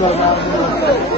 ハハハハ!